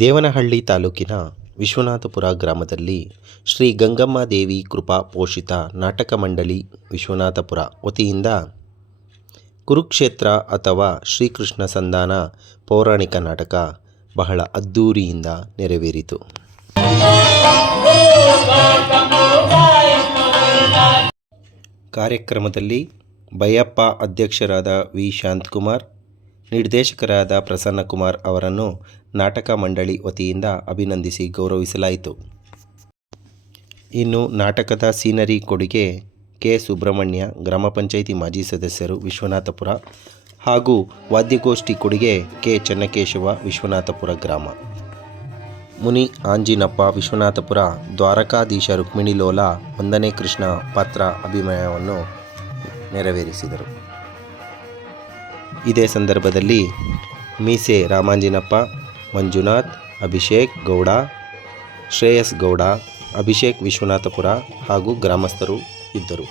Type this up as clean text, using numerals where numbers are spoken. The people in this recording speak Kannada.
ದೇವನಹಳ್ಳಿ ತಾಲೂಕಿನ ವಿಶ್ವನಾಥಪುರ ಗ್ರಾಮದಲ್ಲಿ ಶ್ರೀ ಗಂಗಮ್ಮ ದೇವಿ ಕೃಪಾ ಪೋಷಿತ ನಾಟಕ ಮಂಡಳಿ ವಿಶ್ವನಾಥಪುರ ವತಿಯಿಂದ ಕುರುಕ್ಷೇತ್ರ ಅಥವಾ ಶ್ರೀಕೃಷ್ಣ ಸಂಧಾನ ಪೌರಾಣಿಕ ನಾಟಕ ಬಹಳ ಅದ್ಧೂರಿಯಿಂದ ನೆರವೇರಿತು. ಕಾರ್ಯಕ್ರಮದಲ್ಲಿ ಬೈಯಪ್ಪ ಅಧ್ಯಕ್ಷರಾದ ವಿ ಶಾಂತಕುಮಾರ್, ನಿರ್ದೇಶಕರಾದ ಪ್ರಸನ್ನಕುಮಾರ್ ಅವರನ್ನು ನಾಟಕ ಮಂಡಳಿ ವತಿಯಿಂದ ಅಭಿನಂದಿಸಿ ಗೌರವಿಸಲಾಯಿತು. ಇನ್ನು ನಾಟಕದ ಸೀನರಿ ಕೊಡುಗೆ ಕೆ. ಸುಬ್ರಹ್ಮಣ್ಯ, ಗ್ರಾಮ ಪಂಚಾಯಿತಿ ಮಾಜಿ ಸದಸ್ಯರು, ವಿಶ್ವನಾಥಪುರ ಹಾಗೂ ವಾದ್ಯಗೋಷ್ಠಿ ಕೊಡುಗೆ ಕೆ. ಚೆನ್ನಕೇಶವ, ವಿಶ್ವನಾಥಪುರ ಗ್ರಾಮ. ಮುನಿ ಆಂಜಿನಪ್ಪ, ವಿಶ್ವನಾಥಪುರ, ದ್ವಾರಕಾಧೀಶ ರುಕ್ಮಿಣಿ ಲೋಲ, ಒಂದನೇ ಕೃಷ್ಣ ಪಾತ್ರ ಅಭಿನಯವನ್ನು ನೆರವೇರಿಸಿದರು. ಇದೇ ಸಂದರ್ಭದಲ್ಲಿ ಮೀಸೆ ರಾಮಾಂಜಿನಪ್ಪ, ಮಂಜುನಾಥ್, ಅಭಿಷೇಕ್ ಗೌಡ, ಶ್ರೇಯಸ್ ಗೌಡ, ಅಭಿಷೇಕ್ ವಿಶ್ವನಾಥಪುರ ಹಾಗೂ ಗ್ರಾಮಸ್ಥರು ಇದ್ದರು.